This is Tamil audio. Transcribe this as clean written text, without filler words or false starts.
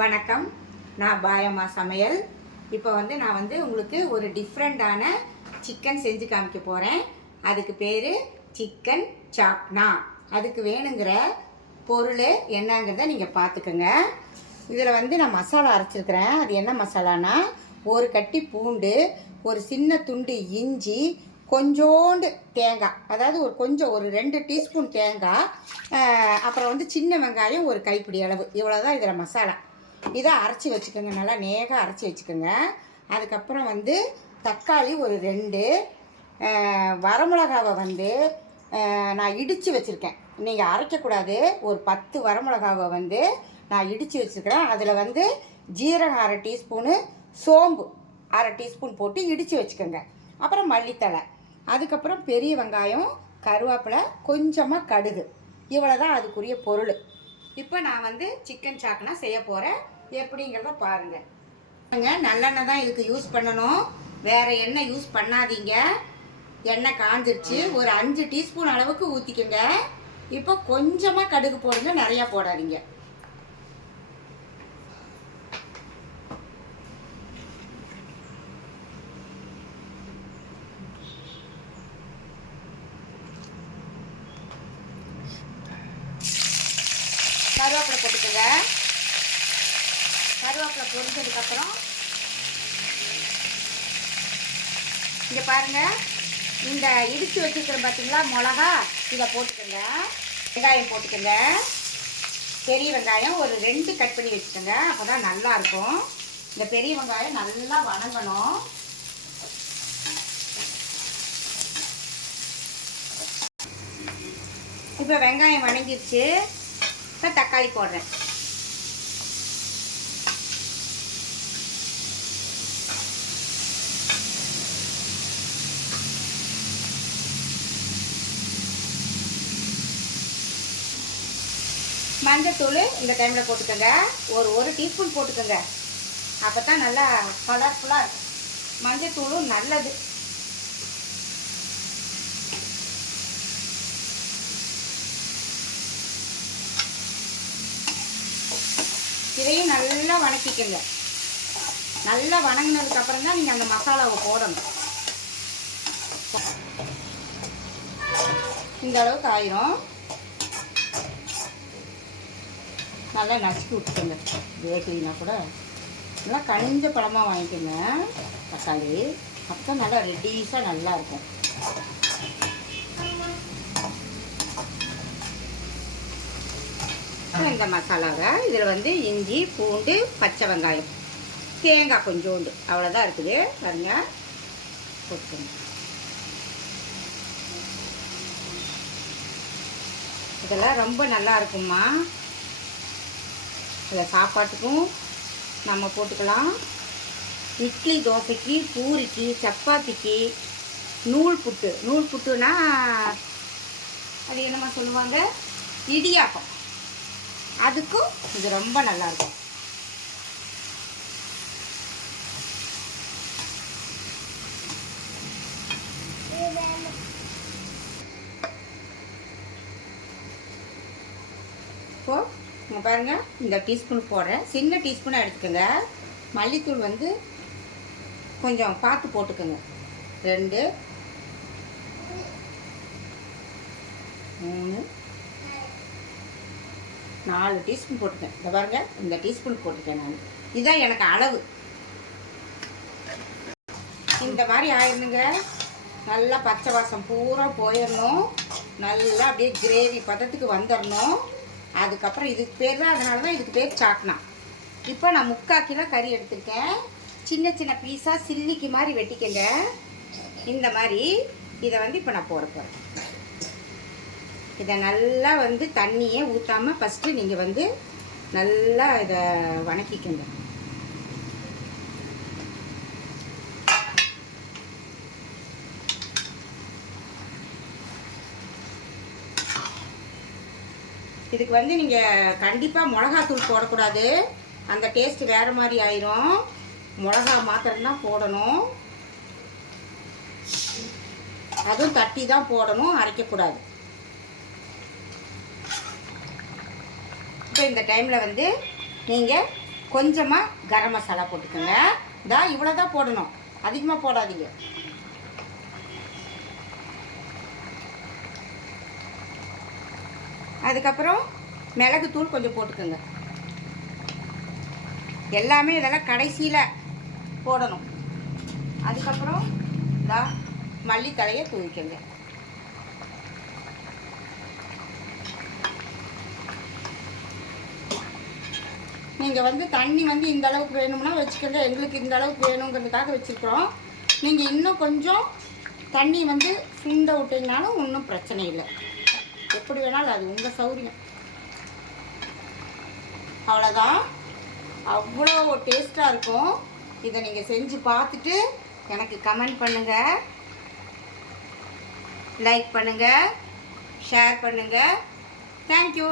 வணக்கம். நான் பாயம்மா சமையல். இப்போ நான் உங்களுக்கு ஒரு டிஃப்ரெண்ட்டான சிக்கன் செஞ்சு காமிக்க போகிறேன். அதுக்கு பேர் சிக்கன் சாப்னா. அதுக்கு வேணுங்கிற பொருள் என்னங்கிறத நீங்கள் பார்த்துக்கோங்க. இதில் நான் மசாலா அரைச்சிருக்கிறேன். அது என்ன மசாலானா, ஒரு கட்டி பூண்டு, ஒரு சின்ன துண்டு இஞ்சி, கொஞ்சோண்டு தேங்காய், அதாவது ஒரு 2 டீஸ்பூன் தேங்காய், அப்புறம் சின்ன வெங்காயம் ஒரு கைப்பிடி அளவு, இவ்வளோ தான் இதில் மசாலா. இதை அரைச்சி வச்சுக்கோங்க, நல்லா நேராக அரைச்சி வச்சுக்கோங்க. அதுக்கப்புறம் தக்காளி ஒரு 2, வரமிளகாவை நான் இடித்து வச்சுருக்கேன். நீங்கள் அரைக்கக்கூடாது. ஒரு 10 வரமிளகாவை நான் இடித்து வச்சுருக்கிறேன். அதில் ஜீரகம் 1/2 டீஸ்பூனு, சோம்பு 1/2 டீஸ்பூன் போட்டு இடித்து வச்சுக்கோங்க. அப்புறம் மல்லித்தழை, அதுக்கப்புறம் பெரிய வெங்காயம், கருவேப்பிலை, கொஞ்சமாக கடுகு, இவ்வளோ தான் அதுக்குரிய பொருள். இப்போ நான் சிக்கன் சாப்னா செய்ய போகிறேன். எப்படிங்கிறத பாருங்கள். நல்லெண்ணெய் தான் இதுக்கு யூஸ் பண்ணணும், வேறு எண்ணெய் யூஸ் பண்ணாதீங்க. எண்ணெய் காஞ்சிருச்சு. ஒரு 5 டீஸ்பூன் அளவுக்கு ஊற்றிக்கோங்க. இப்போ கொஞ்சமாக கடுகு போடுங்க, நிறையா போடாதீங்க. கருவேப்பிலை போட்டுக்கோங்க. கருவேப்பிலை பொரிஞ்சதுக்கப்புறம் இங்கே பாருங்கள், இந்த இடித்து வச்சுருக்கிறோம் பார்த்தீங்களா மிளகா, இதை போட்டுக்கோங்க. வெங்காயம் போட்டுக்கோங்க. பெரிய வெங்காயம் ஒரு 2 கட் பண்ணி வச்சுக்கோங்க, அப்போ தான் நல்லாயிருக்கும். இந்த பெரிய வெங்காயம் நல்லா வணங்கணும். இப்போ வெங்காயம் வணங்கிடுச்சு. இப்போ தக்காளி போடுறேன். மஞ்சத்தூள் இந்த டைமில் போட்டுக்கோங்க. ஒரு டீஸ்பூன் போட்டுக்கோங்க, அப்போ தான் நல்லா கலர்ஃபுல்லாக இருக்கும். மஞ்சத்தூளும் நல்லது. இதையும் நல்லா வணக்கிக்கோங்க. நல்லா வணங்கினதுக்கப்புறம் தான் நீங்கள் அந்த மசாலாவை போடணும். இந்த அளவுக்கு ஆயிரும். நல்லா நசுக்கி விட்டுக்கோங்க. வேகலினா கூட நல்லா கனிஞ்ச பழமாக வாங்கிக்கோங்க தக்காளி, அப்போ நல்லா ரெடிஸாக நல்லா இருக்கும். இந்த மசாலாவை இதில் இஞ்சி, பூண்டு, பச்சை வெங்காயம், தேங்காய் கொஞ்சோண்டு, அவ்வளோதான் இருக்குது பாருங்க. போட்டுக்கோங்க. இதெல்லாம் ரொம்ப நல்லா இருக்கும்மா. இதில் சாப்பாட்டுக்கும் நம்ம போட்டுக்கலாம். இட்லி, தோசைக்கு, பூரிக்கு, சப்பாத்திக்கு, நூல் புட்டுனா அது என்னம்மா சொல்லுவாங்க, இடியாப்பம், அதுக்கும் இது ரொம்ப நல்லாயிருக்கும். இப்போது இங்கே பாருங்கள், இந்த டீஸ்பூன் போடுறேன். சின்ன டீஸ்பூனாக எடுத்துக்கோங்க. மல்லித்தூள் கொஞ்சம் பார்த்து போட்டுக்கோங்க. 2, 3, 4 டீஸ்பூன் போட்டுக்கேன். இந்த பாருங்கள், இந்த டீஸ்பூன் போட்டுக்கேன் நான். இதுதான் எனக்கு அளவு. இந்த மாதிரி ஆயிடணுங்க. நல்லா பச்சை வாசம் பூரா போயிடணும். நல்லா அப்படியே கிரேவி பதத்துக்கு வந்துடணும். அதுக்கப்புறம் இதுக்கு பேர் தான், அதனால தான் இதுக்கு பேர் சாப்னா. இப்போ நான் 3/4 கிலோ கறி எடுத்துருக்கேன். சின்ன சின்ன பீஸாக சில்லிக்கு மாதிரி வெட்டிக்கங்க. இந்த மாதிரி இதை இப்போ நான் போட போகிறேன். இதை நல்லா தண்ணியே ஊற்றாமல் ஃபஸ்ட்டு நீங்கள் நல்லா இதை வணக்கிக்கங்க. இதுக்கு நீங்கள் கண்டிப்பாக மிளகாத்தூள் போடக்கூடாது. அந்த டேஸ்ட்டு வேறு மாதிரி ஆயிரும். மிளகா மாத்திரம்தான் போடணும். அதுவும் தட்டி தான் போடணும், அரைக்கக்கூடாது. இப்போ இந்த டைமில் நீங்கள் கொஞ்சமாக கரம் மசாலா போட்டுக்கோங்க. இவ்வளோ தான் போடணும், அதிகமாக போடாதீங்க. அதுக்கப்புறம் மிளகுத்தூள் கொஞ்சம் போட்டுக்கோங்க. எல்லாமே இதெல்லாம் கடைசியில் போடணும். அதுக்கப்புறம் மல்லித்தழையை தூவிக்கங்க. நீங்கள் தண்ணி இந்த அளவுக்கு வேணும்னா வச்சுக்கோங்க. எங்களுக்கு இந்த அளவுக்கு வேணுங்கிறதுக்காக வச்சுருக்குறோம். நீங்கள் இன்னும் கொஞ்சம் தண்ணி சுண்ட விட்டிங்கனாலும் ஒன்றும் பிரச்சனை இல்லை. எப்படி வேணாலும் அது உங்கள் சௌரியம். அவ்வளோதான். அவ்வளோ டேஸ்ட்டாக இருக்கும். இதை நீங்கள் செஞ்சு பார்த்துட்டு எனக்கு கமெண்ட் பண்ணுங்கள், லைக் பண்ணுங்கள், ஷேர் பண்ணுங்கள். தேங்க்யூ.